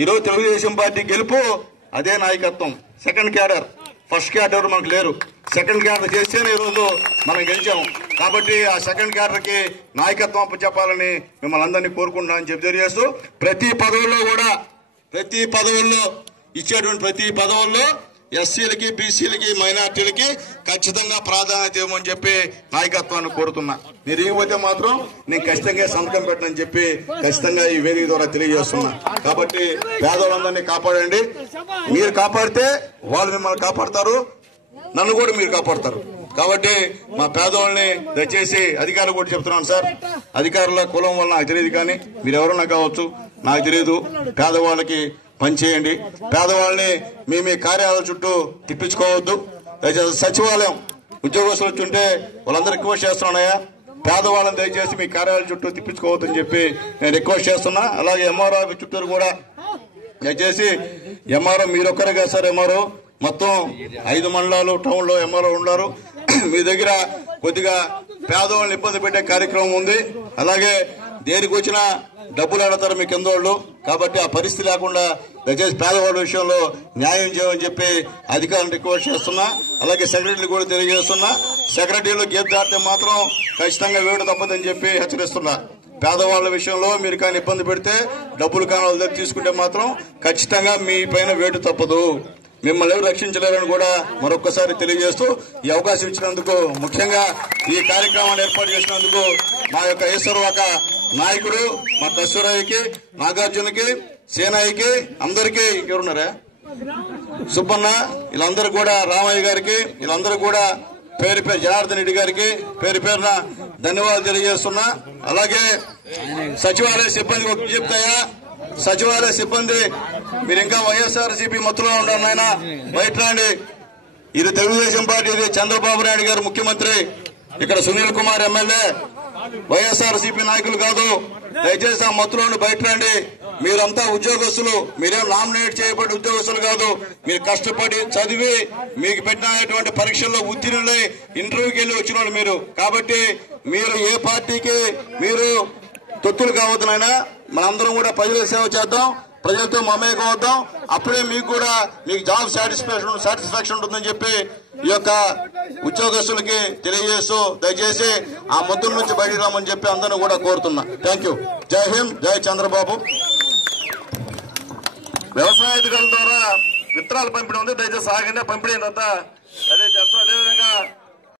ఈరోజు తెలుగుదేశం పార్టీ గెలుపు అదే నాయకత్వం. సెకండ్ క్యాడర్, ఫస్ట్ క్యాడర్ మనకు లేరు. సెకండ్ క్యాడర్ చేస్తేనే ఈరోజు మనం గెలిచాము. కాబట్టి ఆ సెకండ్ క్యాడర్కి నాయకత్వం చెప్పాలని మిమ్మల్ని అందరినీ కోరుకుంటున్నామని చెప్పి తెలియజేస్తూ, ప్రతి పదవుల్లో ఇచ్చేటువంటి ప్రతి పదవుల్లో ఎస్సీలకి, బీసీలకి, మైనార్టీలకి ఖచ్చితంగా ప్రాధాన్యత ఇవ్వమని చెప్పి నాయకత్వాన్ని కోరుతున్నా. మీరు ఇవ్వకపోతే మాత్రం నేను ఖచ్చితంగా సంతకం పెట్టనని చెప్పి ఖచ్చితంగా ఈ వేదిక ద్వారా తెలియజేస్తున్నా. కాబట్టి పేదవాళ్ళందరినీ కాపాడండి. మీరు కాపాడితే వాళ్ళు మిమ్మల్ని కాపాడతారు, నన్ను కూడా మీరు కాపాడతారు. కాబట్టి మా పేదవాళ్ళని దయచేసి అధికారులు కూడా చెప్తున్నాను సార్, అధికారుల కులం వల్ల నాకు తెలియదు, కానీ మీరు ఎవరన్నా కావచ్చు నాకు తెలియదు, పేదవాళ్ళకి పనిచేయండి. పేదవాళ్ళని మీ కార్యాలయాల చుట్టూ తిప్పించుకోవద్దు. దయచేసి సచివాలయం ఉద్యోగస్తులు వచ్చుంటే వాళ్ళందరూ రిక్వెస్ట్ చేస్తున్నాయా, పేదవాళ్ళని దయచేసి మీ కార్యాలయాల చుట్టూ తిప్పించుకోవద్దని చెప్పి నేను రిక్వెస్ట్ చేస్తున్నా. అలాగే ఎంఆర్ఓ ఆఫీస్ చుట్టూరు కూడా దయచేసి, ఎంఆర్ఓ మీరొక్కరే కదా సార్, ఎంఆర్ఓ మొత్తం 5 మండలాలు టౌన్లో ఎంఆర్ఓ ఉన్నారు. మీ దగ్గర కొద్దిగా పేదవాళ్ళని ఇబ్బంది పెట్టే కార్యక్రమం ఉంది. అలాగే దేనికి వచ్చినా డబ్బులు అడతారు మీ కింద వాళ్ళు. కాబట్టి ఆ పరిస్థితి లేకుండా దయచేసి పేదవాళ్ళ విషయంలో న్యాయం చేయమని చెప్పి అధికారులను రిక్వెస్ట్ చేస్తున్నా. అలాగే సెక్రటరీలు కూడా తెలియజేస్తున్నా, సెక్రటరీలు గేట్ దాటితే మాత్రం ఖచ్చితంగా వేడు తప్పదని చెప్పి హెచ్చరిస్తున్నా. పేదవాళ్ళ విషయంలో మీరు కానీ ఇబ్బంది పెడితే, డబ్బులు కానీ వాళ్ళ దగ్గర తీసుకుంటే మాత్రం ఖచ్చితంగా మీ పైన వేటు తప్పదు. మిమ్మల్ని ఎవరు రక్షించలేరని కూడా మరొక్కసారి తెలియజేస్తూ, ఈ అవకాశం ఇచ్చినందుకు, ముఖ్యంగా ఈ కార్యక్రమాన్ని ఏర్పాటు చేసినందుకు మా యొక్క ఈశ్వరవాక నాయకుడు మా కస్తూరయ్యకి, నాగార్జునకి, సేనాయికి, అందరికీ, ఎవరున్నారా సుబ్బన్న, వీళ్ళందరూ కూడా, రామయ్య గారికి, వీళ్ళందరూ కూడా పేరు జనార్దన్ రెడ్డి గారికి పేరున ధన్యవాదాలు తెలియజేస్తున్నా. అలాగే సచివాలయ సిబ్బంది ఒక చెప్తాయా, సచివాలయ సిబ్బంది మీరు ఇంకా వైఎస్ఆర్సీపీ మత్తులో ఉన్నారు నాయన, బయట రండి. ఇది తెలుగుదేశం పార్టీ, ఇది చంద్రబాబు నాయుడు గారు ముఖ్యమంత్రి, ఇక్కడ సునీల్ కుమార్ ఎమ్మెల్యే, వైఎస్ఆర్సీపీ నాయకులు కాదు. దయచేసి ఆ మత్తులో బయట రండి. మీరంతా ఉద్యోగస్తులు, మీరేం నామినేట్ చేయబడి ఉద్యోగస్తులు కాదు. మీరు కష్టపడి చదివి మీకు పెట్టినటువంటి పరీక్షల్లో ఉత్తీర్ణులై ఇంటర్వ్యూకి వెళ్ళి వచ్చిన వాళ్ళు మీరు. కాబట్టి మీరు ఏ పార్టీకి మీరు తొత్తులు కావద్దు నాయన. మనందరం కూడా ప్రజల సేవ చేద్దాం, ప్రజలతో మమేకం అవుతాం. అప్పుడే మీకు కూడా మీకు జాబ్ సాటిస్ఫాక్షన్ ఉంటుందని చెప్పి ఈ యొక్క ఉద్యోగస్తులకి తెలియజేస్తూ, దయచేసి ఆ ముద్దుల నుంచి బయటికి రామని చెప్పి అందరూ కూడా కోరుతున్నా. Thank you. జై హింద్, జై చంద్రబాబు. వ్యవసాయ అధికారుల ద్వారా విత్తనాలు పంపిణీ ఉంది, దయచేసి ఆగండి. పంపిణీ అయిన తర్వాత అదే